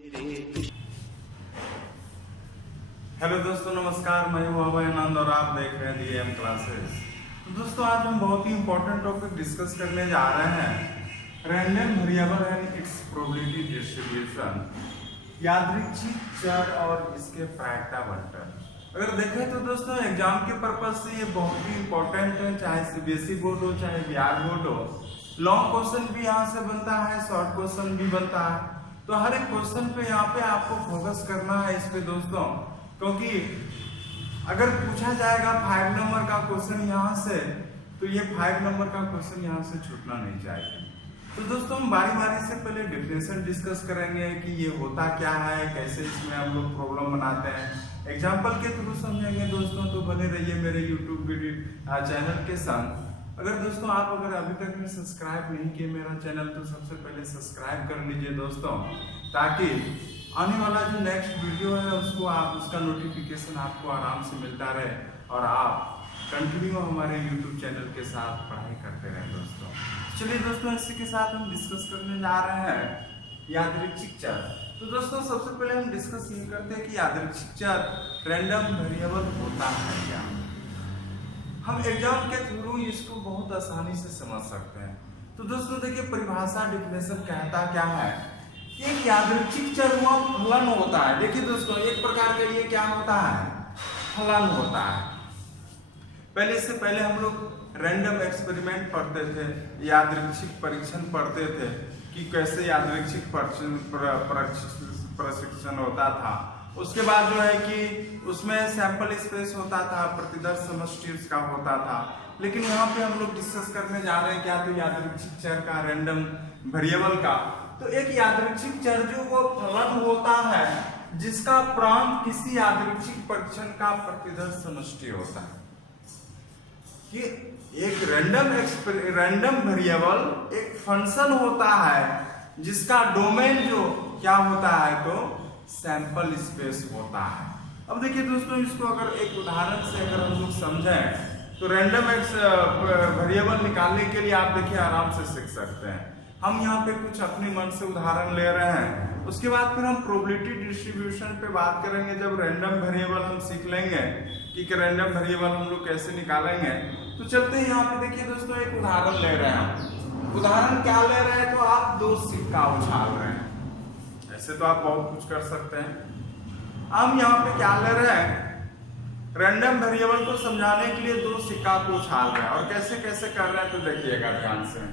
Hello दोस्तों, नमस्कार। मैं हूं अभय आनंद और आप देख रहे हैं डीएम क्लासेस। तो दोस्तों, आज हम बहुत ही इंपॉर्टेंट टॉपिक डिस्कस करने जा रहे हैं, random variable and it's probability distribution, यादृच्छिक चर और इसके प्रायिकता बंटन। अगर देखें तो दोस्तों, एग्जाम के पर्पज से ये बहुत ही इंपॉर्टेंट है, चाहे सीबीएसई बोर्ड हो चाहे बिहार बोर्ड हो। लॉन्ग क्वेश्चन भी यहाँ से बनता है, शॉर्ट क्वेश्चन भी बनता है। तो हर एक क्वेश्चन पे यहाँ पे आपको फोकस करना है इस पे दोस्तों, क्योंकि अगर पूछा जाएगा 5 नंबर का क्वेश्चन यहाँ से, तो ये 5 नंबर का क्वेश्चन यहाँ से छूटना नहीं चाहिए। तो दोस्तों, हम बारी बारी से पहले डेफिनेशन डिस्कस करेंगे कि ये होता क्या है, कैसे इसमें हम लोग प्रॉब्लम बनाते हैं, एग्जाम्पल के थ्रू समझेंगे दोस्तों। तो बने रहिए मेरे यूट्यूब वीडियो चैनल के संग। अगर दोस्तों आप अभी तक में सब्सक्राइब नहीं किए मेरा चैनल, तो सबसे पहले सब्सक्राइब कर लीजिए दोस्तों, ताकि आने वाला जो नेक्स्ट वीडियो है उसका नोटिफिकेशन आपको आराम से मिलता रहे और आप कंटिन्यू हमारे यूट्यूब चैनल के साथ पढ़ाई करते रहें दोस्तों। चलिए दोस्तों, इसी के साथ हम डिस्कस करने जा रहे हैं यादृच्छिक चर। तो दोस्तों, सबसे पहले हम डिस्कस ये करते हैं कि यादृच्छिक चर रैंडम वेरिएबल होता है क्या। हम एग्जाम के थ्रू इसको बहुत आसानी से समझ सकते हैं। तो दोस्तों देखिए, परिभाषा डेफिनेशन कहता क्या है, एक यादृच्छिक चर हुआ फलन होता है। देखिए दोस्तों, एक प्रकार का ये क्या होता है, फलन होता है। पहले से पहले हम लोग रैंडम एक्सपेरिमेंट पढ़ते थे, यादृच्छिक परीक्षण पढ़ते थे कि कैसे यादृच्छिक प्रशिक्षण होता था। उसके बाद जो है कि उसमें सैंपल स्पेस होता था, प्रतिदर्श समष्टि उसका होता था। लेकिन यहाँ पे हम लोग डिस्कस करने जा रहे हैं क्या, तो यादृच्छिक चर का, रैंडम वेरिएबल का। तो एक यादृच्छिक चर जो वो फलन होता है जिसका प्रांत किसी यादृच्छिक परीक्षण का प्रतिदर्श समष्टि होता है। ये एक रैंडम वेरिएबल एक फंक्शन होता है जिसका डोमेन जो क्या होता है, तो सैंपल स्पेस होता है। अब देखिए दोस्तों, इसको अगर एक उदाहरण से अगर हम लोग समझें, तो रैंडम वेरिएबल निकालने के लिए आप देखिए आराम से सीख सकते हैं। हम यहाँ पे कुछ अपने मन से उदाहरण ले रहे हैं, उसके बाद फिर हम प्रोबेबिलिटी डिस्ट्रीब्यूशन पे बात करेंगे। जब रैंडम वेरिएबल हम सीख लेंगे कि रैंडम वेरिएबल हम लोग कैसे निकालेंगे, तो चलते हैं यहाँ पे। देखिए दोस्तों, एक उदाहरण ले रहे हैं। उदाहरण क्या ले रहे हैं, तो आप 2 सिक्का उछाल रहे हैं। ऐसे तो आप बहुत कुछ कर सकते हैं। हम यहाँ पे क्या ले रहे हैं, रैंडम वेरिएबल को समझाने के लिए 2 सिक्का को उछाल रहे हैं। और कैसे कैसे कर रहे हैं, तो देखिएगा ध्यान से।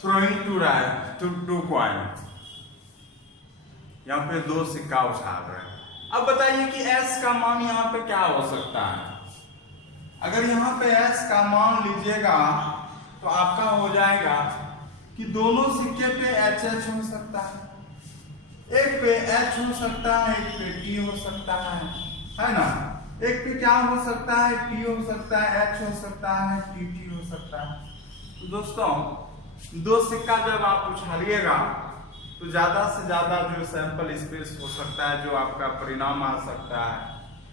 throwing two coin, यहाँ पे 2 सिक्का उछाल रहे हैं। अब बताइए कि s का मान यहाँ पे क्या हो सकता है। अगर यहाँ पे s का मान लीजिएगा, तो आपका हो जाएगा कि दोनों सिक्के पे h हो सकता है। एक पे h हो सकता है, एक पे t हो सकता है ना। एक पे क्या हो सकता है, t हो सकता है, h हो सकता है, t हो सकता है। तो दोस्तों, 2 सिक्का जब आप उछालिएगा, तो ज्यादा से ज्यादा जो सैंपल स्पेस हो सकता है, जो आपका परिणाम आ सकता है,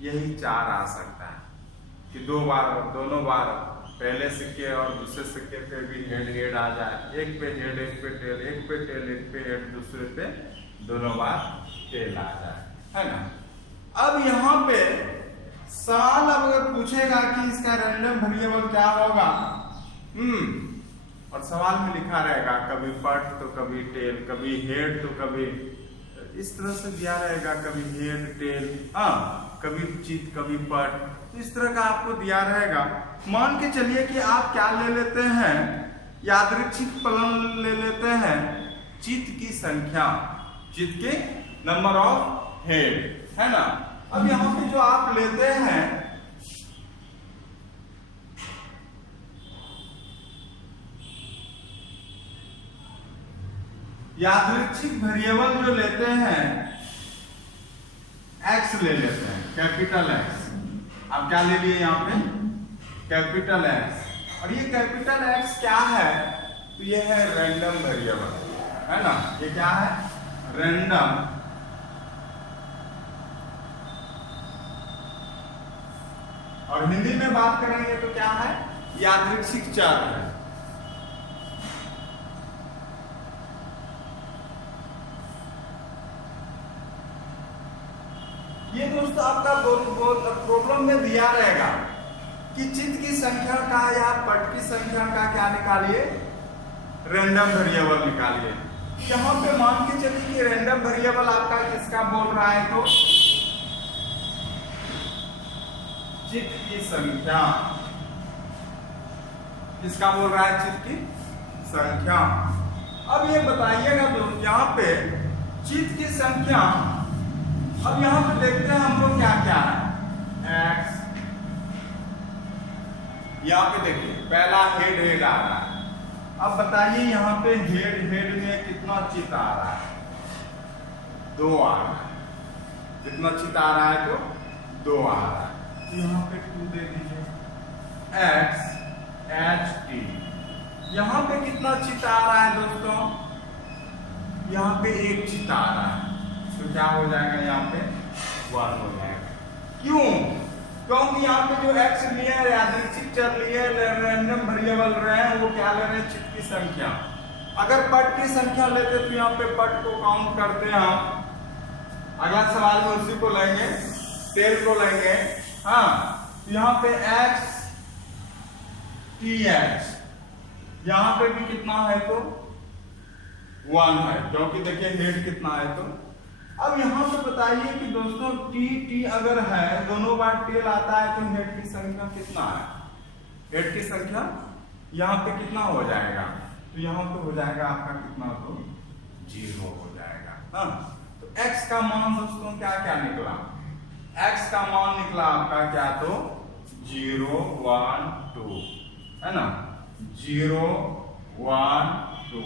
यही 4 आ सकता है कि दोनों बार पहले सिक्के और दूसरे सिक्के पे भी हेड आ जाए। एक पे हेड, एक पे टेल, एक पे टेल, एक पे हेड, दूसरे पे दोनों बार टेल आ जाए, है ना। अब यहाँ पे सवाल अगर पूछेगा कि इसका रैंडम वेरिएबल क्या होगा, और सवाल में लिखा रहेगा कभी पट तो कभी टेल, कभी हेड तो कभी इस तरह से दिया रहेगा, कभी हेड टेल, कभी चित कभी पट, तो इस तरह का आपको दिया रहेगा। मान के चलिए कि आप क्या ले लेते हैं, यादृच्छिक फलन ले लेते हैं, चित की संख्या, चित के नंबर ऑफ हेड, है ना। अब यहाँ पे जो आप लेते हैं, यादृच्छिक वेरिएबल जो लेते हैं, x ले लेते हैं, कैपिटल X। आप क्या ले लिए यहाँ पे, कैपिटल X। और ये कैपिटल X क्या है, तो ये है रैंडम वेरिएबल, है ना। ये क्या है, रैंडम और हिंदी में बात करेंगे तो क्या है, यादृच्छिक चर है। ये दोस्तों आपका प्रॉब्लम में दिया रहेगा कि चित्त की संख्या का या पट की संख्या का क्या निकालिए, रैंडम वेरिएबल निकालिए। यहाँ पे मान के चलिए कि रैंडम वेरिएबल आपका किसका बोल रहा है, तो चित्त की संख्या किसका बोल रहा है, चित्त की संख्या। अब ये बताइएगा दोस्तों यहाँ पे चित्त की संख्या, अब यहाँ पे देखते हैं हम लोग क्या क्या है, x, यहाँ पे देखिए पहला हेड आ रहा है। अब बताइए यहाँ पे हेड में कितना चित्त आ रहा है, 2 आ रहा है। कितना चित्त आ रहा है, तो 2 आ रहा है। यहाँ पे 2 दे दीजिए, x h t। यहाँ पे कितना चित्त आ रहा है दोस्तों, यहाँ पे 1 चित्त आ रहा है, तो क्या हो जाएगा, यहाँ पे 1 हो जाएगा। क्यों, क्योंकि यहाँ पे जो x लिए हैं, यादृच्छिक चर लिए, रैंडम वेरिएबल रहे हैं, वो क्या ले रहे हैं, चित्त की संख्या। अगर पट की संख्या लेते तो यहाँ पे पट को काउंट करते हैं हम, अगला सवाल में उसी को लेंगे, टेल को लेंगे। हाँ, यहाँ पे x t h, यहाँ पे भी कितना है, तो 1 है, क्योंकि देखिए हेड कितना है। तो अब यहाँ पे बताइए कि दोस्तों t अगर है, दोनों बार टेल आता है, तो हेड की संख्या कितना है, हेड की संख्या यहाँ पे कितना हो जाएगा, तो यहाँ पे हो जाएगा आपका कितना, तो 0 हो जाएगा। हाँ, तो x का मान दोस्तों क्या क्या निकला, x का मान निकला आपका क्या, तो 0 1 2 है ना, 0 1 2,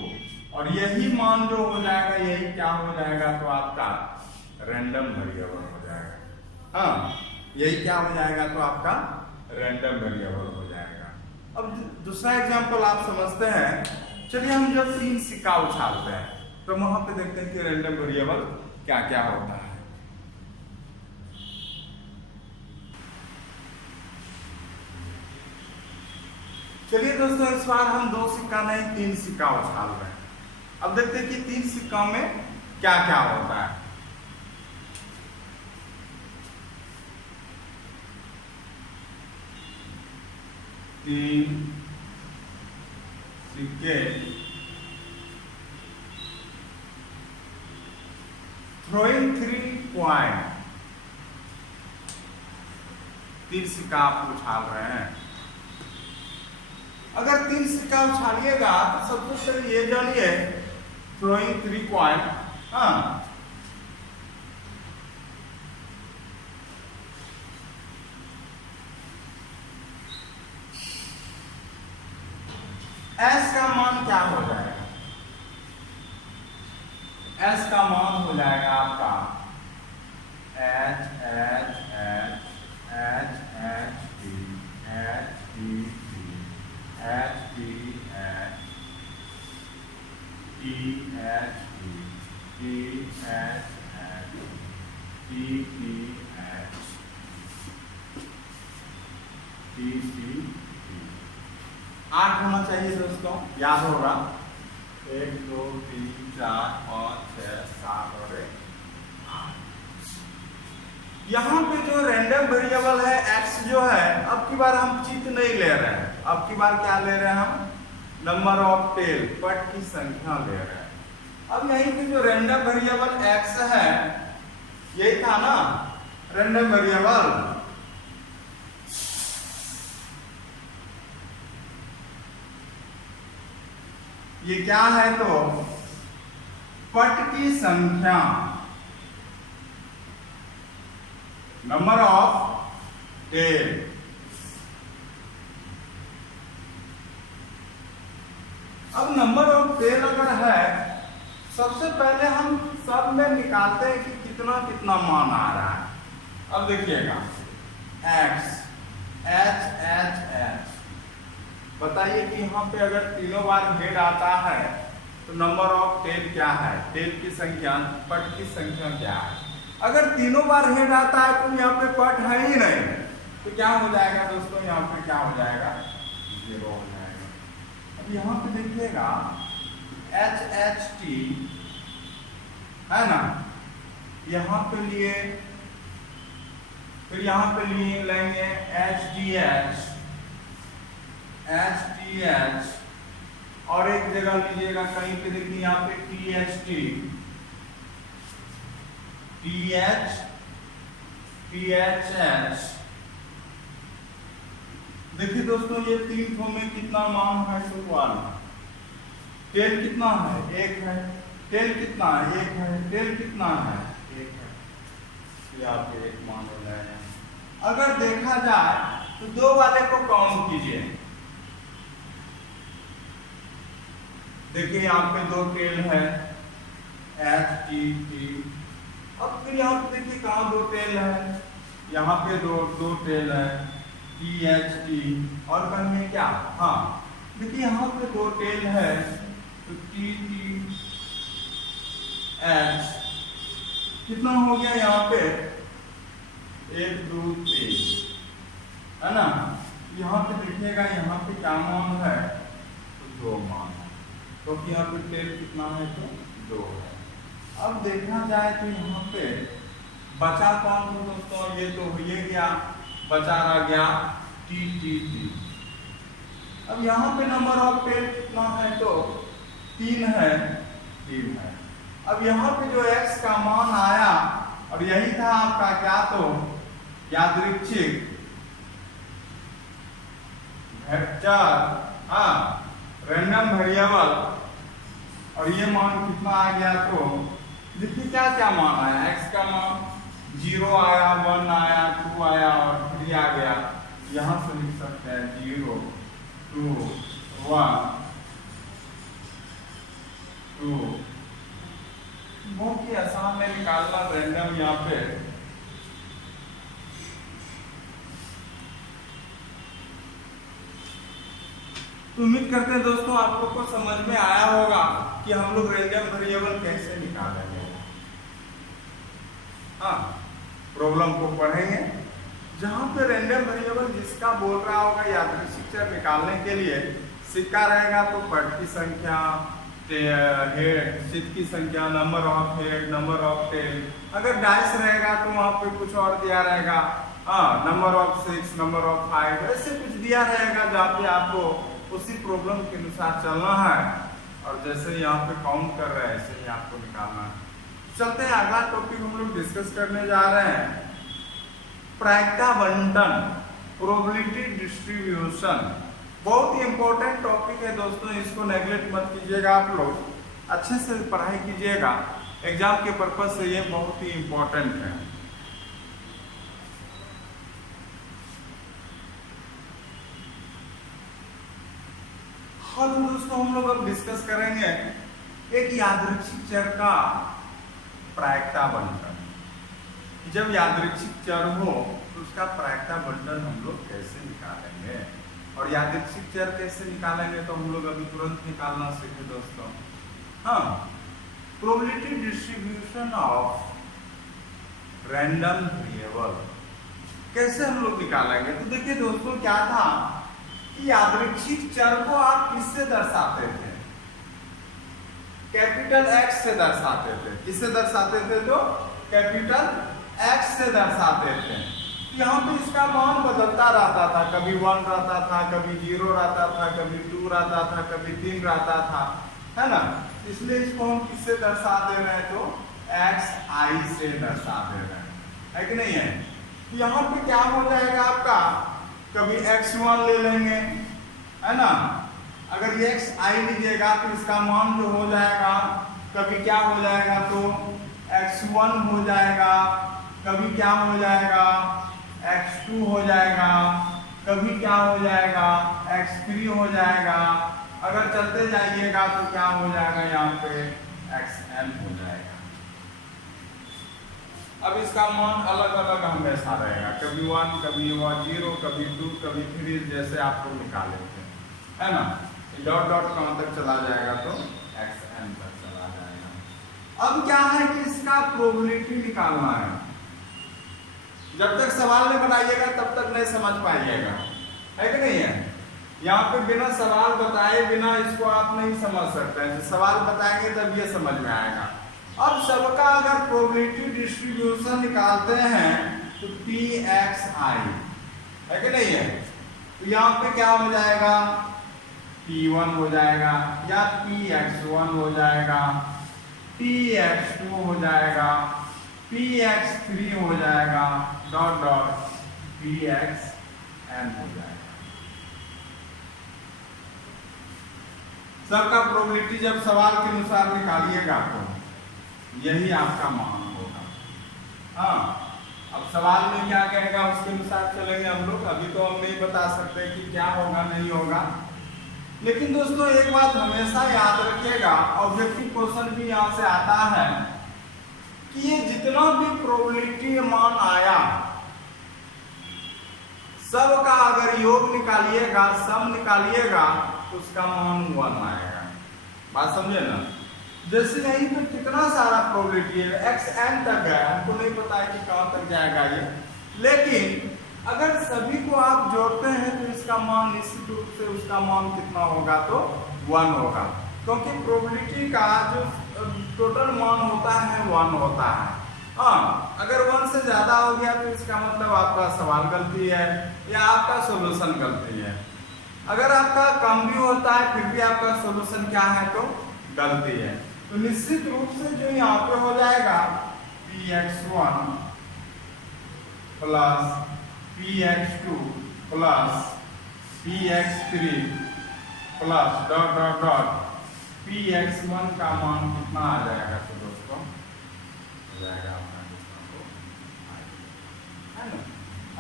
और यही मान जो हो जाएगा, यही क्या हो जाएगा, तो आपका रैंडम वेरिएबल हो जाएगा। हाँ, यही क्या हो जाएगा, तो आपका रैंडम वेरिएबल हो जाएगा। अब दूसरा एग्जांपल आप समझते हैं, चलिए हम जब 3 सिक्का उछालते हैं, तो वहां पे देखते हैं कि रैंडम वेरिएबल क्या क्या होता है। चलिए दोस्तों, इस बार हम 2 सिक्का नहीं 3 सिक्का उछाल रहे हैं। अब देखते हैं कि 3 सिक्का में क्या क्या होता है। तीन सिक्के, थ्रोइंग 3 कॉइन, 3 सिक्का आप उछाल रहे हैं। अगर 3 सिक्का उछालिएगा तो सबसे पहले ये जानिए, थ्रोइंग 3 कॉइन, हाँ, S का मान क्या हो जाएगा, S का मान हो जाएगा आपका H H H H H T H T T H T H T H T T H H T T H T T 8 होना चाहिए दोस्तों, याद होगा, 1 2 3 4 5 6 7 और 8। यहाँ पे जो रैंडम वेरिएबल है x जो है, अब की बार हम चित्त नहीं ले रहे हैं, अब की बार क्या ले रहे हैं हम, नंबर ऑफ टेल, पट की संख्या ले रहे हैं। अब यहीं पे जो रैंडम वेरिएबल x है, यही था ना रैंडम वेरिएबल, ये क्या है, तो पट की संख्या, नंबर ऑफ टेल। अब नंबर ऑफ टेल अगर है, सबसे पहले हम सब में निकालते हैं कि कितना कितना मान आ रहा है। अब देखिएगा x h h h, बताइए कि यहाँ पे अगर तीनों बार हेड आता है तो नंबर ऑफ टेल क्या है, टेल की संख्या, पट की संख्या क्या है। अगर तीनों बार हेड आता है तो यहाँ पे पट है ही नहीं, तो क्या हो जाएगा दोस्तों, यहाँ पे क्या हो जाएगा, 0 हो जाएगा। अब यहाँ पे देखिएगा HHT है ना, यहाँ पे लिए, फिर यहाँ पे लिए लेंगे HDH, HTH, और एक जगह लीजिएगा कहीं पे देखिए यहाँ पे THT, TH, THH। देखिए दोस्तों ये तीन फॉर्म में कितना मान है, तो 1। टेल कितना है, 1 है। टेल कितना है, 1 है। टेल कितना है, 1 है। ये आपके एक मान हो जाएगा। अगर देखा जाए तो 2 वाले को काउंट कीजिए। देखिए यहाँ पे 2 टेल है, HTT। अब फिर यहाँ पे देखिए कहाँ 2 टेल है, यहाँ पे दो टेल है, THT, और कहीं क्या, हाँ देखिए यहाँ पे 2 टेल है, तो TTH कितना हो गया यहाँ पे, 1 2 3 है ना। यहाँ पे देखिएगा यहाँ पे क्या मान है, तो 2 मान है, क्योंकि यहाँ पे टेल कितना है, तो 2 है। अब देखा जाए तो यहाँ पे बचा कौन हो दोस्तों, ये तो हो गया, बचा रह गया TTT। अब यहाँ पे नंबर ऑफ टेल कितना है, तो 3 है, 3 है। अब यहाँ पे जो x का मान आया, और यही था आपका क्या, तो यादृच्छिक वेक्टर, हाँ रैंडम वेरिएबल, और ये मान कितना आ गया, तो देखिए क्या क्या मान आया, x का मान 0 आया, 1 आया, 2 आया और 3 आ गया। यहाँ से लिख सकते हैं 0 2 1 2। बहुत ही आसान है निकालना रैंडम यहाँ पे। तो उम्मीद करते हैं दोस्तों आप लोग को समझ में आया होगा कि हम लोग रैंडम वेरिएबल कैसे निकालेंगे। हाँ, प्रॉब्लम को पढ़ेंगे जहां पे रैंडम वेरिएबल जिसका बोल रहा होगा यादृच्छिक चर निकालने के लिए, सिक्का रहेगा तो पट की संख्या, हेड चित की संख्या, number of head, number of tail. अगर डाइस रहेगा तो वहां पे कुछ और दिया रहेगा, हाँ नंबर ऑफ 6, नंबर ऑफ 5, ऐसे कुछ दिया रहेगा जहाँ पे आपको उसी प्रॉब्लम के अनुसार चलना है, और जैसे यहाँ पे काउंट कर रहे हैं ऐसे ही आपको निकालना है। चलते हैं अगला टॉपिक हम लोग डिस्कस करने जा रहे हैं, प्रायिकता बंटन, प्रोबेबिलिटी डिस्ट्रीब्यूशन। बहुत ही इंपॉर्टेंट टॉपिक है दोस्तों, इसको नेग्लेक्ट मत कीजिएगा, आप लोग अच्छे से पढ़ाई कीजिएगा, एग्जाम के पर्पज से ये बहुत ही इंपॉर्टेंट है। हाँ तो दोस्तों हम लोग अब डिस्कस करेंगे एक यादृच्छिक चर का प्रायिकता बंटन। जब यादृच्छिक चर हो तो उसका प्रायिकता बंटन हम लोग कैसे निकालेंगे, और यादृच्छिक चर कैसे निकालेंगे तो हम लोग अभी तुरंत निकालना सीखे दोस्तों। हाँ, probability distribution of random variable कैसे हम लोग निकालेंगे। तो देखिए दोस्तों क्या था कि यादृच्छिक चर को आप किससे दर्शाते थे, कैपिटल X से दर्शाते थे। किससे दर्शाते थे, तो कैपिटल X से दर्शाते थे। यहाँ पे इसका मान बदलता रहता था, कभी 1 रहता था, कभी 0 रहता था, कभी 2 रहता था, कभी 3 रहता था, है ना। इसलिए इसको हम किससे दर्शा दे रहे हैं, तो XI से दर्शा दे रहे हैं, है कि नहीं है। तो यहाँ पे क्या हो जाएगा आपका, कभी X1 ले लेंगे, है ना। अगर ये XI लीजिएगा तो इसका मान जो हो जाएगा, कभी क्या हो जाएगा, तो X1 हो जाएगा, कभी क्या हो जाएगा, X2 हो जाएगा, कभी क्या हो जाएगा, X3 हो जाएगा। अगर चलते जाइएगा तो क्या हो जाएगा, यहाँ पे XN हो जाएगा। अब इसका मान अलग अलग हमेशा रहेगा, कभी 1, कभी 0, कभी 2, कभी 3, जैसे आप लोग निकाले थे, है ना। डॉट डॉट कहाँ तक चला जाएगा तो xn तक चला जाएगा। अब क्या है कि इसका प्रोबेबिलिटी निकालना है। जब तक सवाल नहीं बनाइएगा तब तक नहीं समझ पाइएगा, है कि नहीं है। यहाँ पे बिना सवाल बताए बिना इसको आप नहीं समझ सकते हैं। सवाल बताएंगे तब ये समझ में आएगा। अब सबका अगर प्रोबेबिलिटी डिस्ट्रीब्यूशन निकालते हैं तो pxi, है कि नहीं है। तो यहाँ पे क्या हो जाएगा, p1 हो जाएगा या px1 हो जाएगा, px2 हो जाएगा, px3 हो जाएगा, डॉट डॉट pxn हो जाएगा। सबका प्रोबेबिलिटी जब सवाल के अनुसार निकालिएगा तो यही आपका मान होगा। हाँ, अब सवाल में क्या कहेगा उसके अनुसार चलेंगे हम लोग। अभी तो हम नहीं बता सकते कि क्या होगा नहीं होगा। लेकिन दोस्तों एक बात हमेशा याद रखिएगा, ऑब्जेक्टिव क्वेश्चन भी यहाँ से आता है कि ये जितना भी प्रोबेबिलिटी मान आया सबका अगर योग निकालिएगा, सम निकालिएगा तो उसका मान 1 आएगा। बात समझे ना। जैसे यहीं पे कितना सारा प्रोबेबिलिटी है, xn तक है, हमको नहीं पता है कि कहां तक जाएगा ये। लेकिन अगर सभी को आप जोड़ते हैं तो इसका मान निश्चित रूप से उसका मान कितना होगा, तो 1 होगा। क्योंकि प्रोबेबिलिटी का जो टोटल मान होता है 1 होता है। हाँ, अगर 1 से ज्यादा हो गया तो इसका मतलब आपका सवाल गलती है या आपका सोल्यूशन गलती है। अगर आपका कम भी होता है फिर भी आपका सोल्यूशन क्या है, तो गलती है। तो निश्चित रूप से जो यहाँ पे हो जाएगा px1 plus px2 plus px3 plus dot dot dot px1 का मान कितना आ जाएगा, तो दोस्तों हो जाएगा अपना है ना।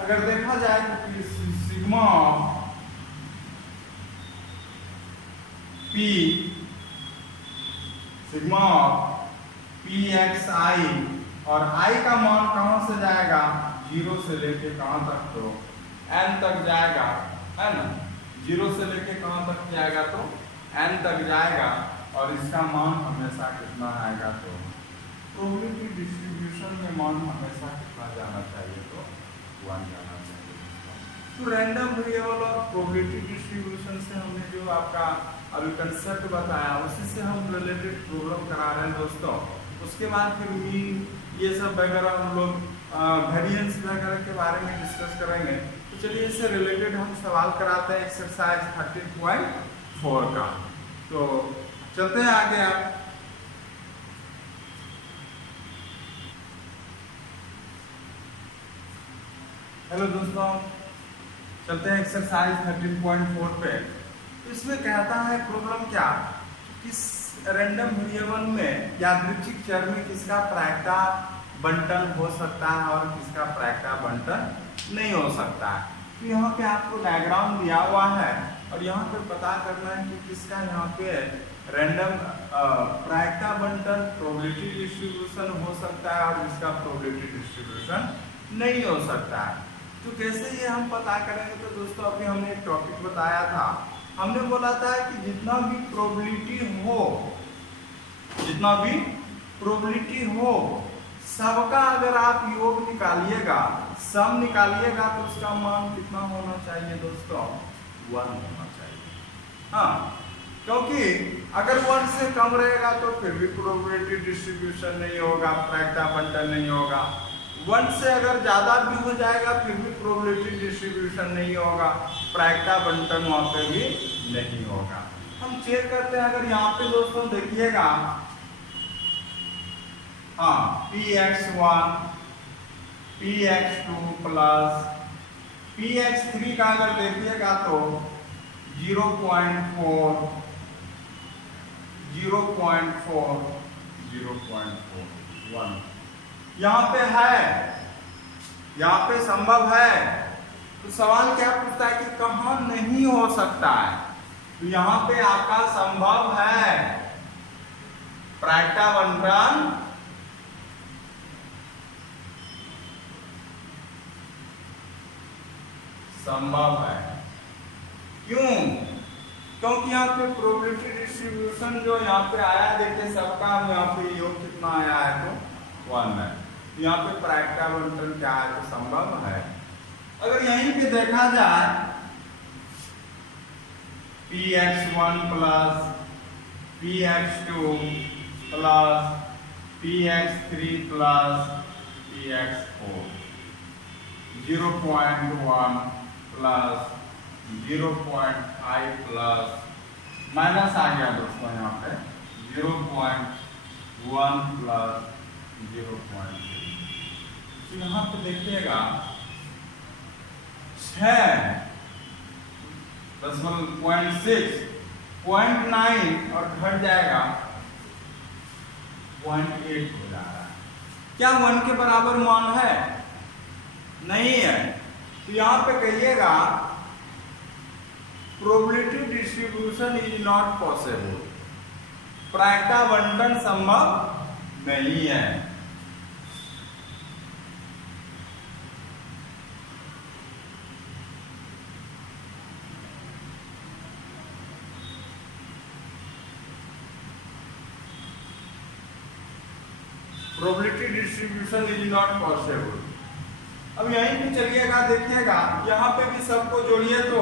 अगर देखा जाए तो सिग्मा pxi और i का मान कहां से जाएगा, 0 से लेके कहां तक, तो n तक जाएगा, है ना। 0 से लेके कहां तक जाएगा, तो n तक जाएगा। और इसका मान हमेशा कितना आएगा, तो प्रोबेबिलिटी डिस्ट्रीब्यूशन में मान हमेशा कितना जाना चाहिए, तो 1 जाना चाहिए। तो रैंडम वेरिएबल और प्रोबेबिलिटी डिस्ट्रीब्यूशन से हमने जो आपका अभी कंसेप्ट बताया उसी से हम रिलेटेड प्रॉब्लम करा रहे हैं दोस्तों। उसके बाद फिर मीन ये सब वगैरह हम लोग वेरिएंस वगैरह के बारे में डिस्कस करेंगे। तो चलिए इससे रिलेटेड हम सवाल कराते हैं एक्सरसाइज 13.4 का। तो चलते हैं आगे। आप हेलो दोस्तों, चलते हैं एक्सरसाइज 13.4 पे। इसमें कहता है प्रॉब्लम क्या, किस रैंडम वेरिएबल में यादृच्छिक चर में किसका प्रायिकता बंटन हो सकता है और किसका प्रायिकता बंटन नहीं हो सकता है। तो यहाँ पे आपको डायग्राम दिया हुआ है और यहाँ पे पता करना है कि किसका यहाँ पे रैंडम प्रायिकता बंटन प्रोबेबिलिटी डिस्ट्रीब्यूशन हो सकता है और जिसका प्रोबेबिलिटी डिस्ट्रीब्यूशन नहीं हो सकता है। तो कैसे ये हम पता करेंगे, तो दोस्तों अभी हमने एक टॉपिक बताया था। हमने बोला था कि जितना भी प्रोबेबिलिटी हो सबका अगर आप योग निकालिएगा, सम निकालिएगा तो उसका मान कितना होना चाहिए दोस्तों, 1 होना चाहिए। हाँ, क्योंकि अगर 1 से कम रहेगा तो फिर भी प्रोबेबिलिटी डिस्ट्रीब्यूशन नहीं होगा, प्रायिकता बंटन नहीं होगा। 1 से अगर ज्यादा भी हो जाएगा फिर भी प्रोबेबिलिटी डिस्ट्रीब्यूशन नहीं होगा, प्रायिकता बंटन वहां पे भी नहीं होगा। हम चेक करते हैं। अगर यहाँ पे दोस्तों देखिएगा, हाँ, px1 px2 प्लस px3 का अगर देखिएगा तो 0.4 0.1 यहाँ पे है, यहाँ पे संभव है। तो सवाल क्या पूछता है कि कहाँ नहीं हो सकता है। तो यहाँ पे आपका संभव है, प्रायिकता बंटन संभव है। क्यों? क्योंकि यहाँ पे प्रोबेबिलिटी डिस्ट्रीब्यूशन जो यहाँ पे आया, देखिए सबका यहाँ पे योग कितना आया है तो 1 है। यहाँ पे प्रायिकता बंटन क्या है तो संभव है। अगर यहीं पे देखा जाए px1 plus px2 plus px3 plus px4 0.1 plus 0.5 plus minus आ गया दोस्तों यहाँ पे 0.1 प्लस 0.3। तो यहाँ पे देखिएगा 6.6 0.9 और घट जाएगा 0.8 हो जा रहा है। क्या 1 के बराबर मान है? नहीं है। तो यहाँ पे कहिएगा probability distribution is not possible, प्रायिकता बंटन संभव नहीं है। Probability distribution is not possible. अब यहीं पे चलिएगा, देखिएगा यहाँ पे भी सबको जोड़िए तो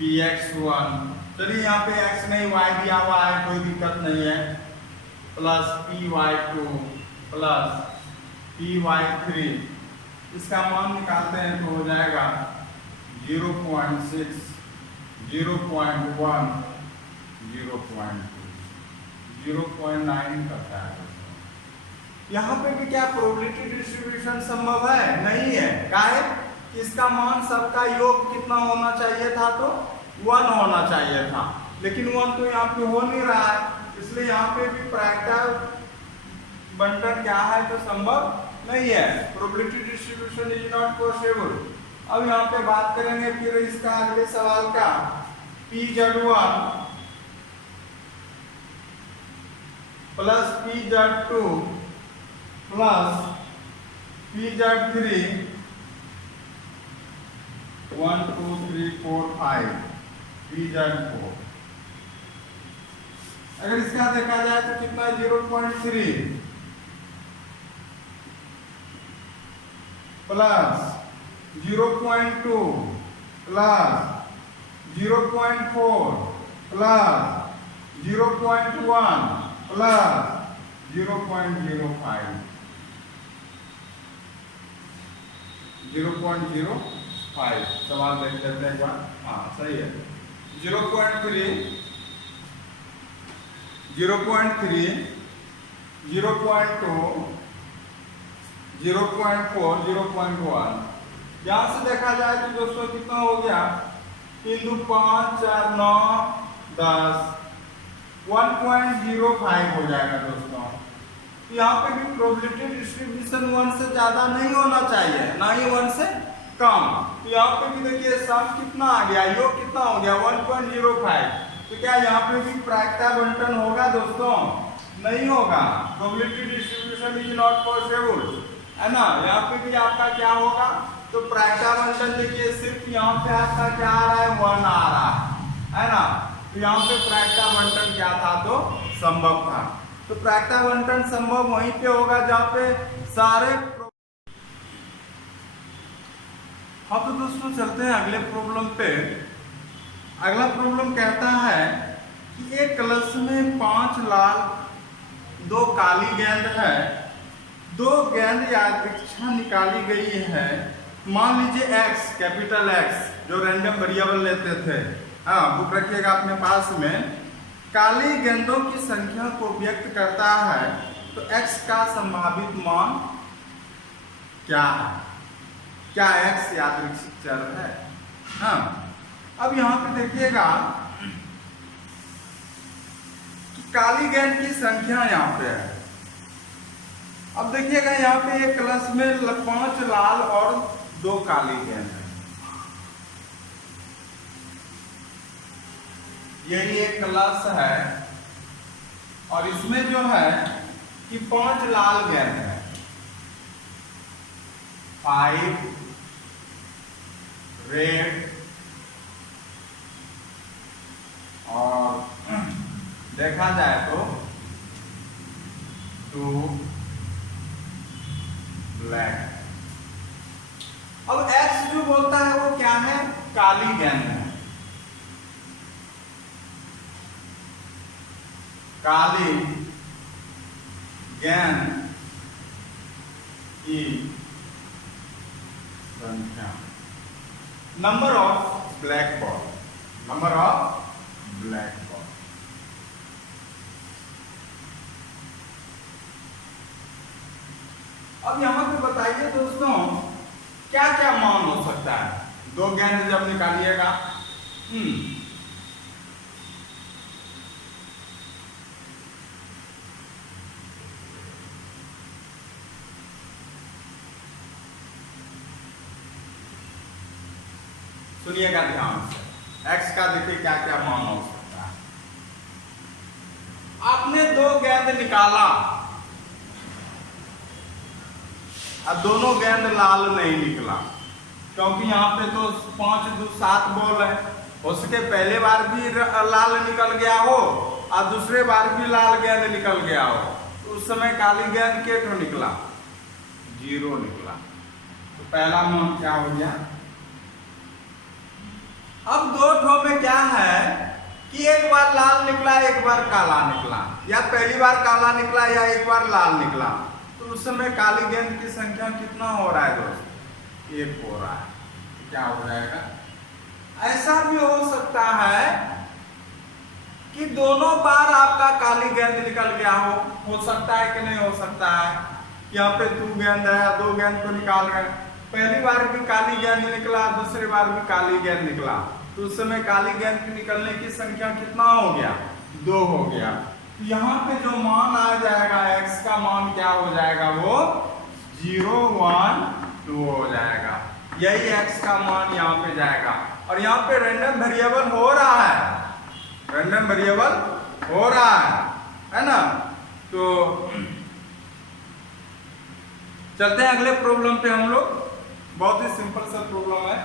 px1, चलिए यहाँ पे x नहीं y दिया हुआ है, कोई दिक्कत नहीं है, प्लस py2 प्लस py3, इसका मान निकालते हैं तो हो जाएगा 0.6 0.1 0.9 करता है। यहाँ पे भी क्या प्रोबेबिलिटी डिस्ट्रीब्यूशन संभव है? नहीं है। काहे? इसका मान सबका योग कितना होना चाहिए था तो 1 होना चाहिए था, लेकिन 1 तो यहाँ पे हो नहीं रहा है, इसलिए यहाँ पे भी प्रायिकता बंटन क्या है तो संभव नहीं है। Probability distribution is not possible. अब यहाँ पे बात करेंगे फिर इसका अगले सवाल का, pz1 plus pz2 plus pz3 1 2 3 4 5 pz4। अगर इसका देखा जाए तो कितना 0.3 प्लस 0.2 प्लस 0.4 प्लस 0.1 प्लस 0.05 0.05। सवाल देख लेते हैं एक बार। हाँ सही है। 0.3 0.3 0.2 0.4 0.1। यहां से देखा जाए तो दोस्तों कितना हो गया, 3 2 5 4 9 10 1.05 हो जाएगा दोस्तों। तो यहाँ पे भी प्रोबेबिलिटी डिस्ट्रीब्यूशन 1 से ज्यादा नहीं होना चाहिए, ना ही 1 से कम। तो यहाँ पे भी देखिए सम कितना आ गया, योग कितना हो गया 1.05। तो क्या यहाँ पे भी प्रायिकता बंटन होगा दोस्तों? नहीं होगा। Probability distribution is not possible, है ना। यहाँ पे भी आपका क्या होगा तो प्रायिकता बंटन देखिए सिर्फ यहाँ पे आपका क्या आ रहा है 1 आ रहा है ना। तो यहाँ पे प्रायिकता बंटन क्या था तो संभव था। तो प्रायिकता बंटन संभव वहीं पे होगा जहाँ पे सारे। हाँ तो दोस्तों चलते हैं अगले प्रॉब्लम पे। अगला प्रॉब्लम कहता है कि एक कलश में 5 लाल 2 काली गेंद है, 2 गेंद यादृच्छा निकाली गई है। मान लीजिए x, कैपिटल X जो रैंडम वेरिएबल लेते थे, हाँ बुक रखिएगा अपने पास में। काली गेंदों की संख्या को व्यक्त करता है तो x का संभावित मान क्या है? क्या x यादृच्छिक चर है? हाँ अब यहाँ पे देखिएगा कि काली गेंद की संख्या यहाँ पे है। अब देखिएगा यहाँ पे एक कलश में 5 लाल और 2 काली गेंद है। यही एक कलश है और इसमें जो है कि 5 लाल गेंद है। 5 रेड और देखा जाए तो 2 ब्लैक। अब एक्स जो बोलता है वो क्या है, काली गेंद है, काली गेंद की संख्या, number of black ball, number of black ball. अब यहां पे बताइए दोस्तों क्या क्या मान हो सकता है, दो गेंद जब निकालिएगा। सुनिएगा ध्यान से, एक्स का देखिए क्या क्या मान हो सकता है। आपने दो गेंद निकाला, अब दोनों गेंद लाल नहीं निकला, क्योंकि यहाँ पे तो 5 2 7 बॉल है, हो सके पहले बार भी लाल निकल गया हो और दूसरे बार भी लाल गेंद निकल गया हो, तो उस समय काली गेंद के ठो निकला, 0 निकला। तो पहला मान क्या हो गया। अब दो ठो में क्या है कि एक बार लाल निकला एक बार काला निकला, या पहली बार काला निकला या एक बार लाल निकला, तो उस समय काली गेंद की संख्या कितना हो रहा है दोस्त, 1 हो रहा है। क्या हो जाएगा। ऐसा भी हो सकता है कि दोनों बार आपका काली गेंद निकल गया हो सकता है कि नहीं हो सकता है। यहाँ पे 2 गेंद है, 2 गेंद तो निकाल गए, पहली बार भी काली गेंद निकला, दूसरी बार भी काली गेंद निकला, तो उस समय काली गेंद के निकलने की संख्या कितना हो गया, 2 हो गया। तो यहाँ पे जो मान आ जाएगा x का मान क्या हो जाएगा, वो 0 1 2 हो जाएगा, यही x का मान यहाँ पे जाएगा। और यहाँ पे रैंडम वेरिएबल हो रहा है, रैंडम वेरिएबल हो रहा है ना। तो चलते हैं अगले प्रॉब्लम पे हम लोग, बहुत ही सिंपल सा प्रॉब्लम है।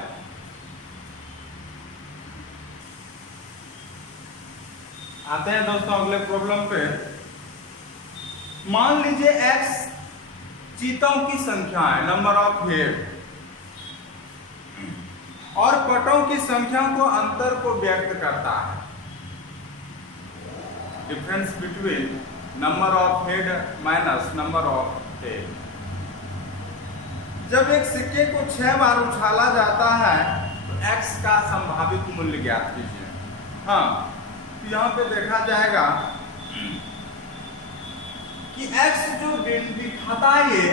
आते हैं दोस्तों अगले प्रॉब्लम पे। मान लीजिए x चीतों की संख्या है, नंबर ऑफ हेड, और पटों की संख्या को अंतर को व्यक्त करता है, difference between number of head minus number of tail. जब एक सिक्के को 6 बार उछाला जाता है तो x का संभावित मूल्य ज्ञात कीजिए। हाँ, तो यहाँ पे देखा जाएगा कि x जो दिखाता है ये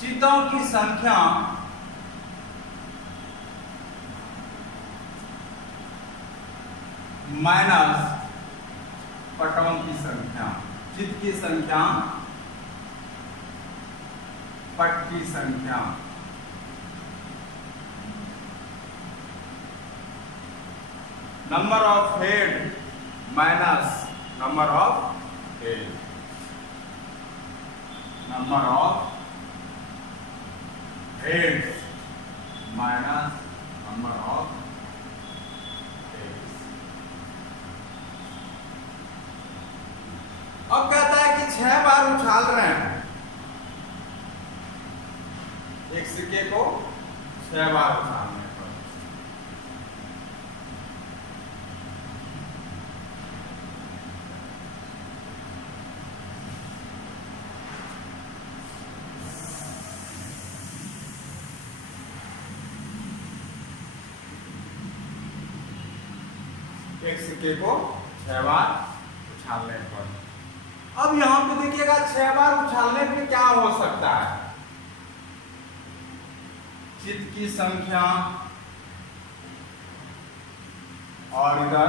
चीतों की संख्या माइनस पटों की संख्या, चित की संख्या पट की संख्या, number of head minus number of tail, number of head minus number of tails. अब कहता है कि 6 बार उछाल रहे हैं, एक सिक्के को 6 बार उछालने पर एक सिक्के को 6 बार उछालने पर। अब यहां पे देखिएगा 6 बार उछालने पे क्या हो सकता है, चित की संख्या और इधर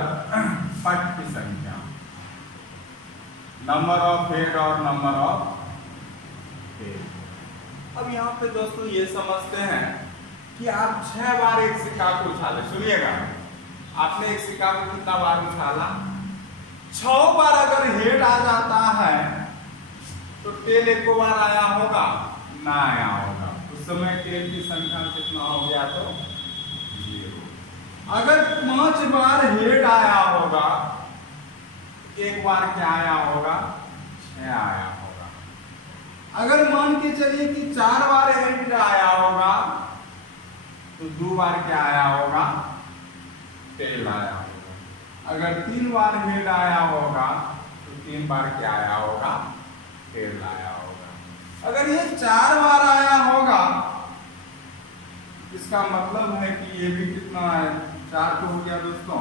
पट की संख्या, नंबर ऑफ हेड और नंबर ऑफ टेल। अब यहाँ पे दोस्तों ये समझते हैं कि आप 6 बार एक सिक्का को उछाले। सुनिएगा, आपने एक सिक्का को कितना बार उछाला, 6 बार अगर हेड आ जाता है तो टेल एक बार आया होगा ना आया होगा, उस समय टेल की संख्या कितना हो गया तो 0। अगर 5 बार हेड आया होगा, एक बार क्या आया होगा 6 आया होगा। अगर मान के चलिए कि 4 बार हेड आया होगा तो 2 बार क्या आया होगा टेल आया होगा। अगर 3 बार हेड आया होगा तो 3 बार क्या आया होगा टेल आया होगा। अगर ये 4 बार आया होगा, इसका मतलब है कि ये भी कितना है 4 तो हो गया दोस्तों।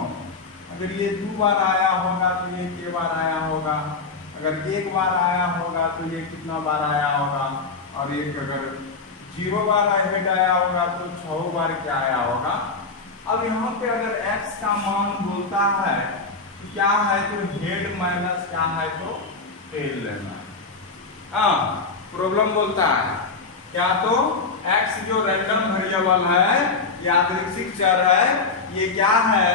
अगर ये 2 बार आया होगा तो ये कितने बार आया होगा, अगर 1 बार आया होगा तो ये कितना बार आया होगा, और एक अगर 0 बार हेड आया होगा तो 6 बार क्या आया होगा। अब यहाँ पे अगर x का मान बोलता है तो क्या है तो हेड माइनस क्या है तो टेल लेना है। हाँ, प्रॉब्लम बोलता है क्या तो x जो रैंडम वेरिएबल है, यादृच्छिक चर है, ये क्या है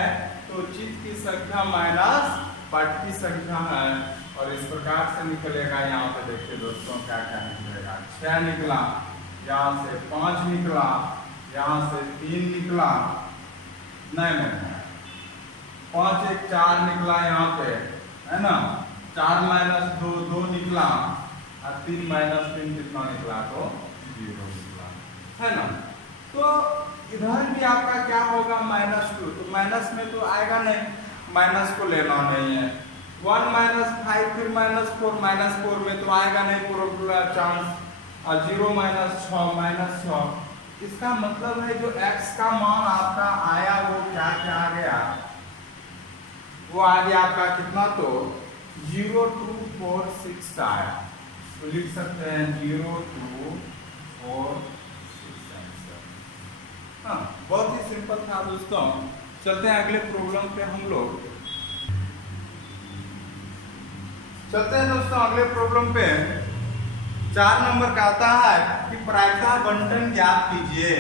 तो चित की संख्या माइनस पार्ट की संख्या है, और इस प्रकार से निकलेगा। यहाँ पे देखिए दोस्तों क्या क्या निकलेगा, 6 निकला, यहाँ से 5 निकला, यहाँ से 3 निकला, नहीं 5 1 4 निकला यहाँ पे, है ना। 4 माइनस 2 2 निकला, और 3 माइनस 3 कितना निकला तो 0 निकला, है ना। तो इधर भी आपका क्या होगा -2, तो माइनस में तो आएगा नहीं, माइनस को लेना नहीं है। 1 - 5 फिर -4, -4 में तो आएगा नहीं पूरा चांस, और 0 - 6 -6। इसका मतलब है जो x का मान आपका आया वो क्या क्या आ गया, वो आ गया आपका कितना तो 0 2 4 6 आया। तो लिख सकते हैं 0 2 4 6 आंसर। हाँ, बहुत ही सिंपल था दोस्तों। चलते हैं अगले प्रॉब्लम पे हम लोग, चलते हैं दोस्तों अगले प्रॉब्लम पे। 4 नंबर का आता है कि प्रायिकता बंटन ज्ञात कीजिए,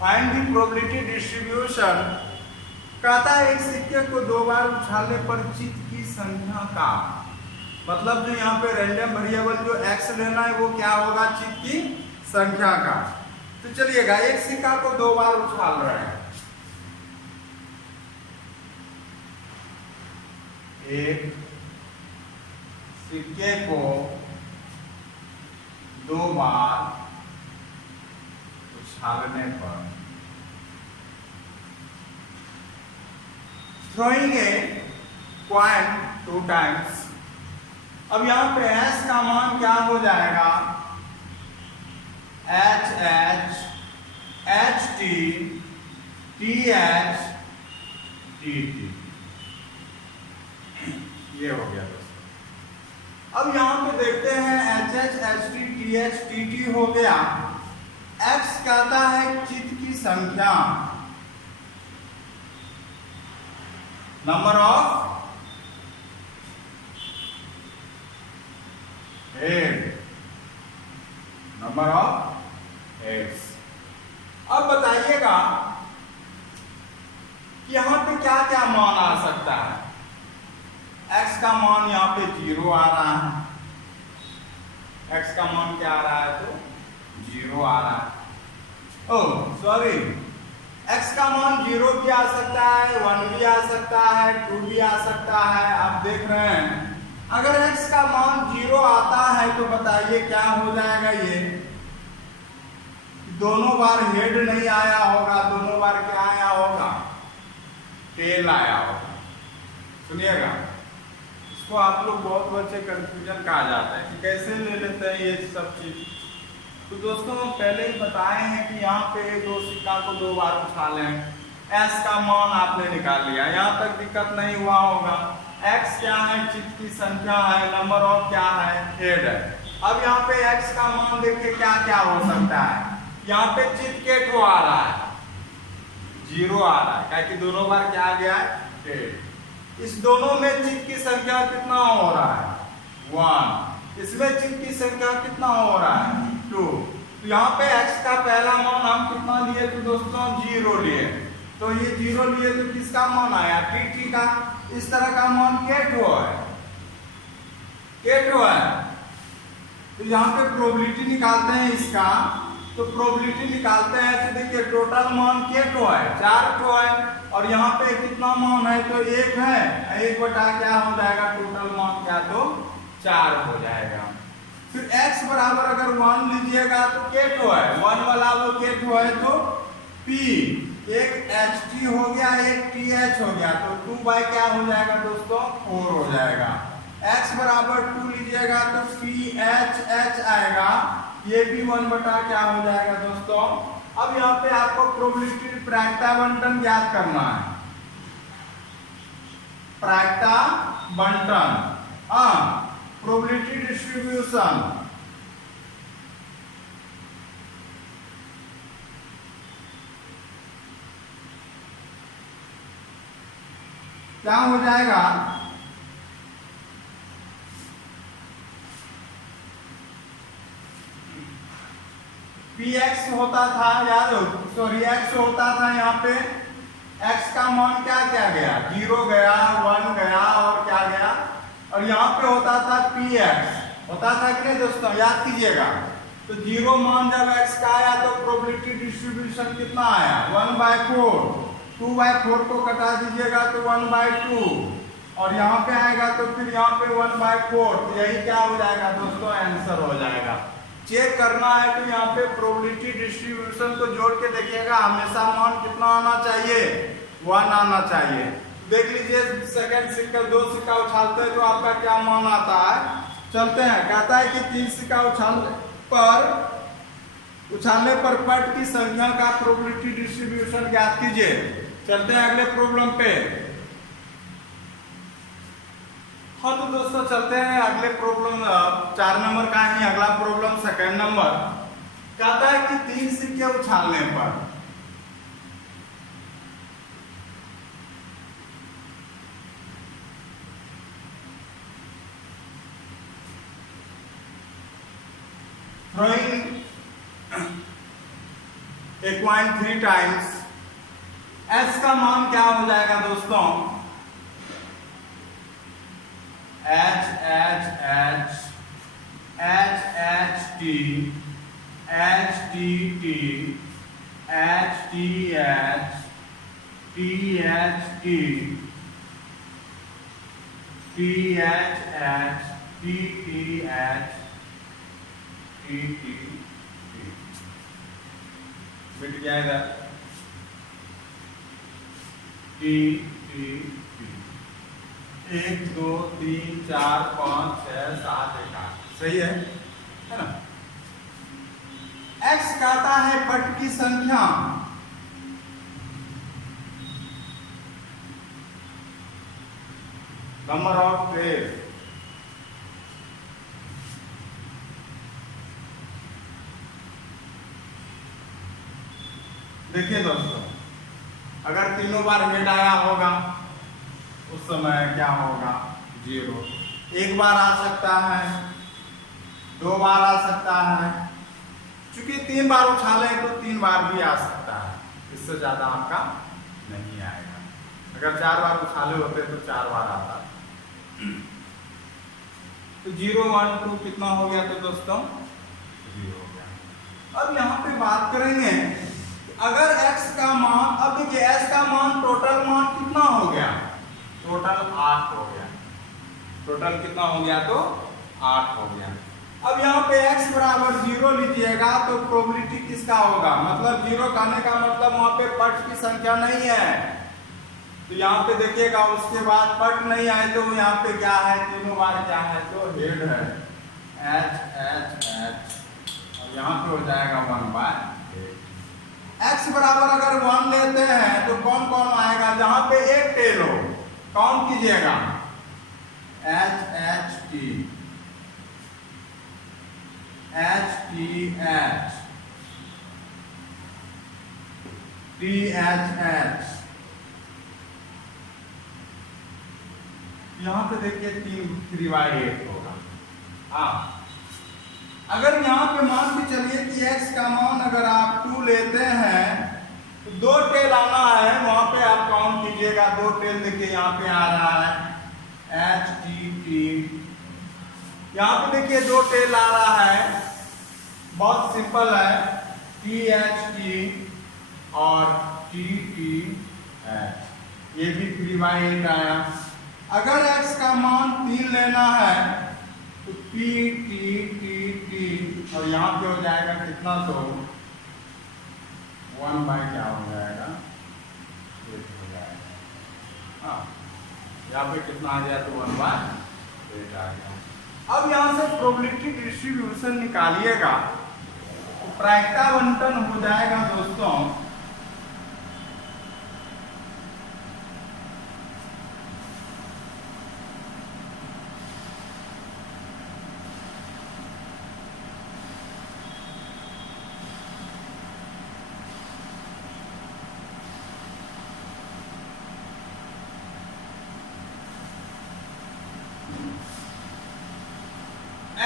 फाइंड द प्रोबेबिलिटी डिस्ट्रीब्यूशन। कहता है एक सिक्के को 2 बार उछालने पर चित की संख्या का, मतलब जो यहाँ पे रैंडम वेरिएबल जो x लेना है वो क्या होगा चित की संख्या का। तो चलिएगा एक सिक्का को 2 बार उछाल रहे हैं, एक सिक्के को 2 बार उछालने पर, throwing a coin 2 times। अब यहां पे s का मान क्या हो जाएगा h h h t t h t t, ये हो गया दोस्तों। अब यहां पे देखते हैं h h h t t h t t हो गया। x कहता है चित की संख्या, number of head, number of heads. अब बताइएगा कि यहां पे क्या क्या मान आ सकता है। x का मान यहाँ पे 0 आ रहा है, x का मान क्या आ रहा है तो 0 आ रहा है। ओह सॉरी, x का मान 0 भी आ सकता है, 1 भी आ सकता है, 2 भी आ सकता है। आप देख रहे हैं अगर x का मान 0 आता है तो बताइए क्या हो जाएगा, ये दोनों बार हेड नहीं आया होगा, दोनों बार क्या आया होगा टेल आया होगा। सुनिएगा, इसको आप लोग बहुत बच्चे कंफ्यूजन कहा जाता है कि कैसे ले लेते हैं ये सब चीज। तो दोस्तों हम पहले ही बताए हैं कि यहाँ पे 2 सिक्का को 2 बार उछालें, s का मान आपने निकाल लिया, यहाँ तक दिक्कत नहीं हुआ होगा। x क्या है चित की संख्या है, नंबर ऑफ क्या है हेड है। अब यहाँ पे x का मान देखिए क्या क्या हो सकता है। यहाँ पे चित के को आ रहा है 0 आ रहा है, क्या कि दोनों बार क्या आ गया है हेड। इस दोनों में चित की संख्या कितना हो रहा है 1, इसमें चित की संख्या कितना हो रहा है 2। तो यहाँ पे x का पहला मान हम कितना लिए थे दोस्तों 0 लिए, तो ये 0 लिए तो किसका मान आया tt का। इस तरह का मान k2 है, k2 है। तो यहाँ पे प्रोबेबिलिटी निकालते हैं इसका, तो प्रोबेबिलिटी निकालते हैं तो देखिए टोटल मान k2 है, 4 है, और यहाँ पे कितना मान है तो 1 है, 1 बटा क्या हो जाएगा टोटल मान क्या तो 4 हो जाएगा। फिर x बराबर अगर 1 लीजिएगा तो k2 है, 1 वाला वो k2 है तो p, एक ht हो गया, एक th हो गया, तो 2 बाई क्या हो जाएगा दोस्तों 4 हो जाएगा। x बराबर 2 लीजिएगा तो ph आएगा, ये भी 1 बटा क्या हो जाएगा दोस्तों। अब यहाँ पे आपको प्रोबेबिलिटी प्रायिकता बंटन ज्ञात करना है, प्रायिकता बंटन, प्रोबेबिलिटी डिस्ट्रीब्यूशन। क्या हो जाएगा px होता था याद हो, सॉरी x होता था, यहाँ पे x का मान क्या क्या गया 0 गया, 1 गया और क्या गया, और यहाँ पे होता था px होता था कि नहीं दोस्तों, याद कीजिएगा। तो 0 मान जब x का आया तो प्रोबेबिलिटी डिस्ट्रीब्यूशन कितना आया 1/4, 2/4 को कटा दीजिएगा तो 1/2, और यहाँ पे आएगा तो फिर यहाँ पे 1/4, तो यही क्या हो जाएगा दोस्तों आंसर हो जाएगा। चेक करना है तो यहाँ पे प्रोबेबिलिटी डिस्ट्रीब्यूशन को जोड़ के देखिएगा, हमेशा मान कितना आना चाहिए 1 आना चाहिए। देख लीजिए सेकंड सिक्का 2 सिक्का उछालते हैं तो आपका क्या मान आता है, चलते हैं। कहता है कि 3 सिक्का उछालने पर पट की संख्या का प्रोबेबिलिटी डिस्ट्रीब्यूशन ज्ञात कीजिए। चलते हैं अगले प्रॉब्लम पे। हाँ तो दोस्तों चलते हैं अगले प्रॉब्लम, 4 नंबर का ही अगला प्रॉब्लम, सेकंड नंबर। कहता है कि 3 सिक्के उछालने पर throwing a coin 3 times, s का मान क्या हो जाएगा दोस्तों h h h h h t h t t h t h t h t t h h t t h t t t मिट जाएगा t t t 1 2 3 4 5 6 7 8 सही है ना। x कहता है पट की संख्या, नंबर ऑफ पेयर। देखिए दोस्तों अगर तीनों बार हेड आया होगा उस समय क्या होगा 0, 1 बार आ सकता है, 2 बार आ सकता है, चूंकि 3 बार उछाले तो 3 बार भी आ सकता है, इससे ज्यादा आपका नहीं आएगा। अगर 4 बार उछाले होते तो 4 बार आता। तो 0 1 2 कितना हो गया तो दोस्तों 0 हो गया। अब यहाँ पे बात करेंगे अगर x का मान, अब देखिए s का मान टोटल मान कितना हो गया, टोटल 8 हो गया, टोटल कितना हो गया तो 8 हो गया। अब यहाँ पे x बराबर 0 लीजिएगा तो प्रोबेबिलिटी किसका होगा, मतलब 0 कहने का मतलब वहां पे पट की संख्या नहीं है। तो यहाँ पे देखिएगा उसके बाद पट नहीं आए तो यहाँ पे क्या है, तीनों बार क्या है तो हेड है h h h, और यहाँ पे हो जाएगा 1/8। x बराबर अगर 1 लेते हैं तो कौन कौन आएगा, जहां पे एक टेल हो काउंट कीजिएगा h h t h t h t h h, यहां पे देखिए 3/8 होगा। अगर यहाँ पे मान के चलिए कि x का मान अगर आप 2 लेते हैं तो 2 टेल आना है, वहां पे आप काउंट कीजिएगा 2 टेल देखिए यहाँ पे आ रहा है h t t यहाँ पे देखिए दो टेल आ रहा है, बहुत सिंपल है, THT और TTH, ये भी 3/8 आया। अगर x का मान 3 लेना है तो TTTT और यहाँ पे हो जाएगा कितना, तो 1 बाय क्या हो जाएगा, 8 हो जाएगा। हाँ, यहाँ पे कितना आ गया, तो 1/8 आ गया। अब यहाँ से प्रोबेबिलिटी डिस्ट्रीब्यूशन निकालिएगा तो प्रायिकता बंटन हो जाएगा दोस्तों,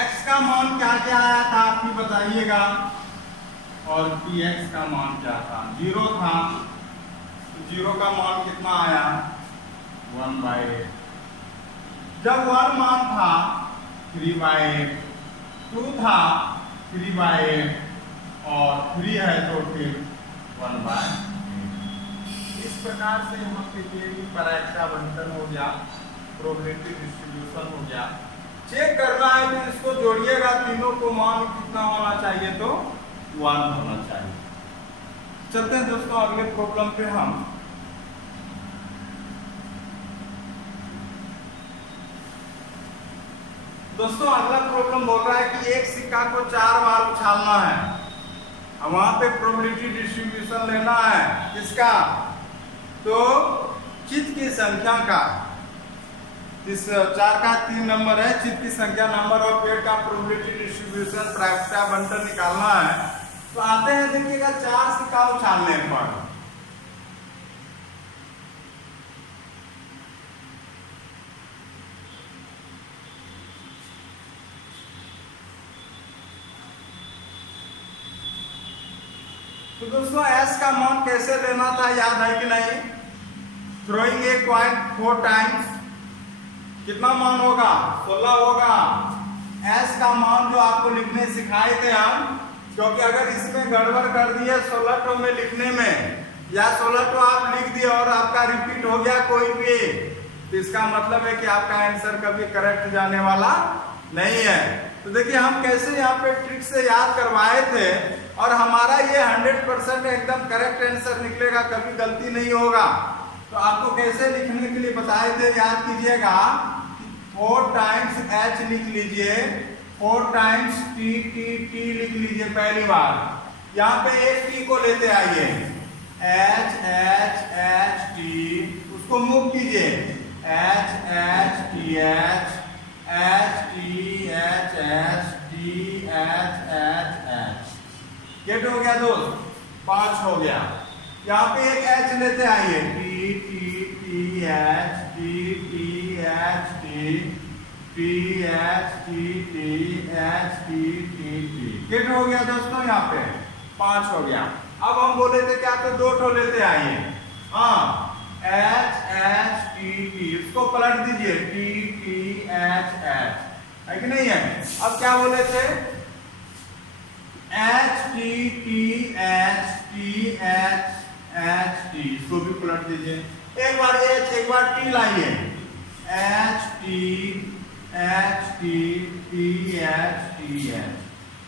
x का मान क्या क्या आया था आप ही बताइएगा, और px का मान क्या था, 0 था, तो 0 का मान कितना आया, 1/8। जब 1 मान था 3/8, 2 था 3/8 और 3 है तो फिर 1/8। इस प्रकार से यहाँ पे प्रायिकता बंटन हो गया, प्रोबेबिलिटी डिस्ट्रीब्यूशन हो गया। चेक करना है तो इसको जोड़िएगा, तीनों को मान कितना होना चाहिए, तो 1 होना चाहिए। चलते हैं दोस्तों अगले प्रॉब्लम पे हम। दोस्तों अगला प्रॉब्लम बोल रहा है कि एक सिक्का को 4 बार उछालना है, वहां पे प्रोबेबिलिटी डिस्ट्रीब्यूशन लेना है किसका, तो चित की संख्या का। इस 4 का 3 नंबर है, चित की संख्या, नंबर ऑफ पेड़ का प्रोबेबिलिटी डिस्ट्रीब्यूशन, प्रायिकता बंटन निकालना है। तो आते हैं, देखिएगा 4 सिक्का उछालने पर तो दोस्तों s का मान कैसे लेना था, याद है कि नहीं, थ्रोइंग ए कॉइन 4 टाइम्स, कितना मान होगा, 16 होगा। s का मान जो आपको लिखने सिखाए थे हम, क्योंकि अगर इसमें गड़बड़ कर दिए 16 में लिखने में, या 16 आप लिख दिए और आपका रिपीट हो गया कोई भी, तो इसका मतलब है कि आपका आंसर कभी करेक्ट जाने वाला नहीं है। तो देखिए हम कैसे यहाँ पे ट्रिक से याद करवाए थे, और हमारा ये 100% एकदम करेक्ट आंसर निकलेगा, कभी गलती नहीं होगा। तो आपको कैसे लिखने के लिए बताए थे, याद कीजिएगा, 4 टाइम्स h लिख लीजिए, 4 टाइम्स t लिख लीजिए पहली बार। यहाँ पे एक t को लेते आइए, h t, उसको मूव कीजिए, h t h गेट हो गया दोस्त, 5 हो गया। यहाँ पे एक h लेते आइए, गेट हो गया दोस्तों, यहाँ पे 5 हो गया। अब हम बोले थे क्या, तो 2 ठो लेते आइए, हाँ, h उसको पलट दीजिए, है कि नहीं है। अब क्या बोले थे, इसको भी पलट दीजिए, एक बार h एक बार t लाइए,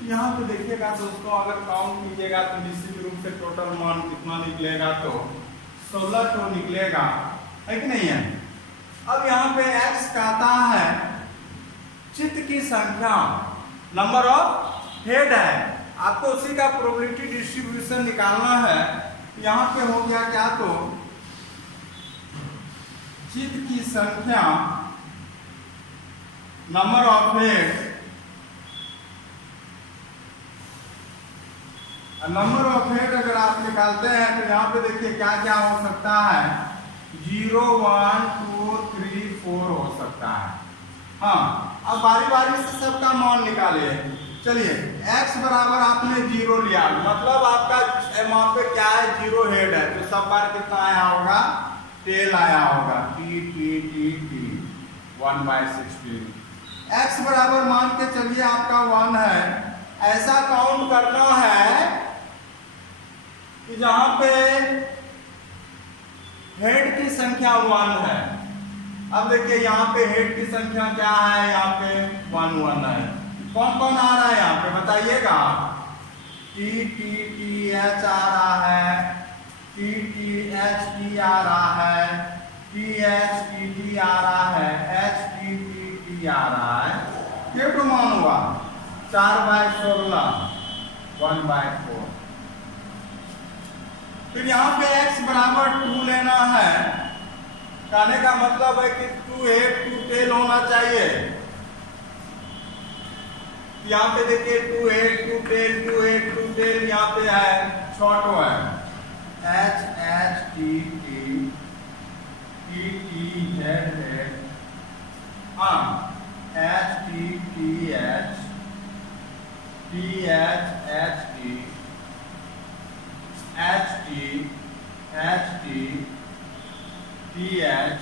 यहाँ पे देखिएगा दोस्तों, अगर काउंट कीजिएगा तो निश्चित रूप से टोटल मान कितना निकलेगा, तो 16 तो निकलेगा, है कि नहीं है। अब यहाँ पे x कहता है चित्त की संख्या, नंबर ऑफ हेड है, आपको उसी का प्रोबेबिलिटी डिस्ट्रीब्यूशन निकालना है। यहाँ पे हो गया क्या, तो चित्त की संख्या, number of head, number of head अगर आप निकालते हैं तो यहाँ पे देखिए क्या क्या हो सकता है, 0 1 2 3 4 हो सकता है। हाँ, अब बारी बारी से सबका मान निकालिए। चलिए, x बराबर आपने 0 लिया, मतलब आपका वहां पे क्या है, 0 हेड है, तो सब बार कितना आया होगा, टेल आया होगा, t 1/16। x बराबर मान के चलिए आपका 1 है, ऐसा काउंट करना है कि जहां पे हेड की संख्या 1 है। अब देखिए यहाँ पे हेड की संख्या क्या है, यहाँ पे 1 1 है। कौन कौन आ रहा है यहाँ पे बताइएगा। टी टी टी एच आ रहा है, टी टी एच टी आ रहा है, टी एच टी टी आ रहा है, एच टी टी टी आ रहा है। ये तो मान हुआ 4/16 1/4। फिर यहाँ पे x बराबर 2 लेना है। कहने का मतलब है कि 2 हेड 2 टेल होना चाहिए। यहाँ पे देखिए 2 हेड 2 टेल 2 हेड 2 टेल यहाँ पे है, छोटो है। H H T T T T head head, हाँ H T T H T H H T H T H T T H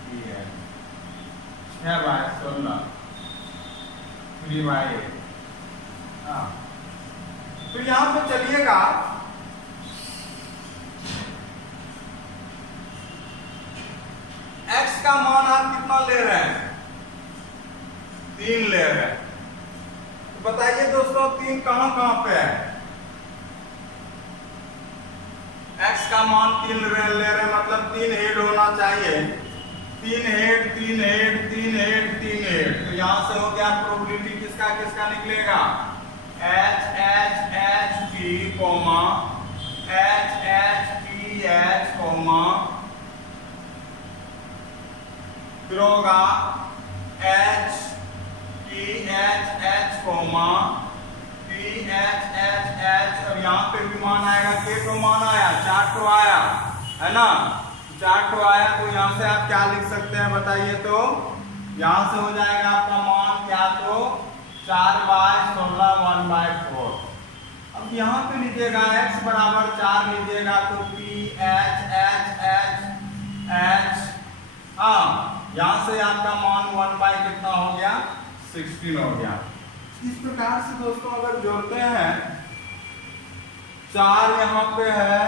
T H 6/16 3/8। हाँ तो यहां पे चलिएगा x का मान आप कितना ले रहे हैं, 3 ले रहे हैं। तो बताइए दोस्तों 3 कहां कहां पे है। x का मान 3 ले रहे हैं, मतलब 3 हेड होना चाहिए। 3 हेड 3 हेड 3 हेड 3 हेड। तो यहां से हो गया प्रोबेबिलिटी किसका किसका निकलेगा, H H H T comma H H T H comma, फिर होगा H T H H comma T H H H. और यहाँ पे भी मान आएगा, के तो मान आया, 4 तो आया है ना, 4 तो आया। तो यहाँ से आप क्या लिख सकते हैं बताइए। तो यहाँ से हो जाएगा आपका मान क्या, तो 4/16 1/4। अब यहाँ पे लीजिएगा x बराबर 4 लीजिएगा, तो T H H H H, हाँ यहाँ से आपका मान 1 कितना हो गया, 16 हो गया। इस प्रकार से दोस्तों अगर जोड़ते हैं, 4 यहाँ पे है,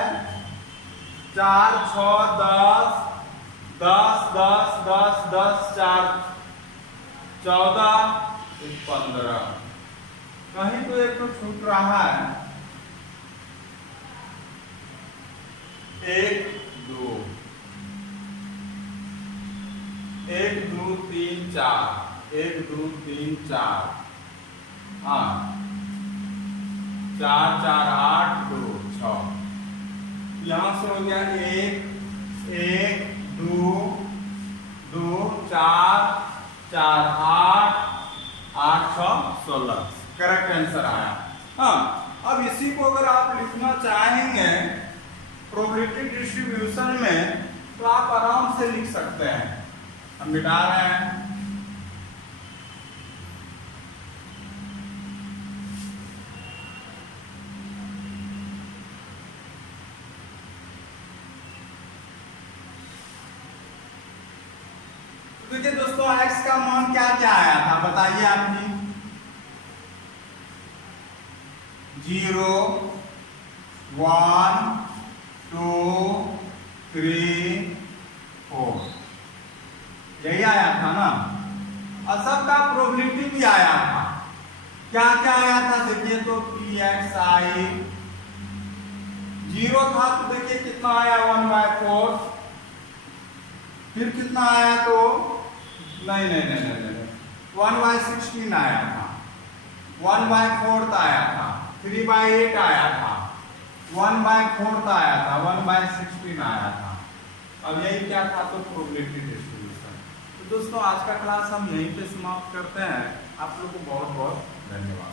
4 6 10 10 10 10 10 4 14 15। कहीं तो एक तो छूट रहा है, 1 2 1 2 3 4 1 2 3 4, हाँ 4 4 8 2 6। यहाँ से हो गया 1 1 2 2 4 4 8 8 6 16, करेक्ट आंसर आया। हाँ अब इसी को अगर आप लिखना चाहेंगे प्रोबेबिलिटी डिस्ट्रीब्यूशन में, तो आप आराम से लिख सकते हैं। हम मिटा रहे हैं। देखिए दोस्तों x का मान क्या क्या आया था बताइए आपने। 0 1 2 3 4, यही आया था ना। और सबका प्रोबेबिलिटी भी आया था। क्या क्या आया था देखिए, तो pxi 0 था, तो देखिए कितना आया 1/4। फिर कितना आया, तो नहीं 1/16 आया था, 1/4 आया था, 3/8 आया था, 1/4 आया था, 1/16 आया था। अब यही क्या था, तो प्रोबेबिलिटी डिस्ट्रीब्यूशन। तो दोस्तों आज का क्लास हम यहीं पे समाप्त करते हैं। आप लोगों को बहुत बहुत धन्यवाद।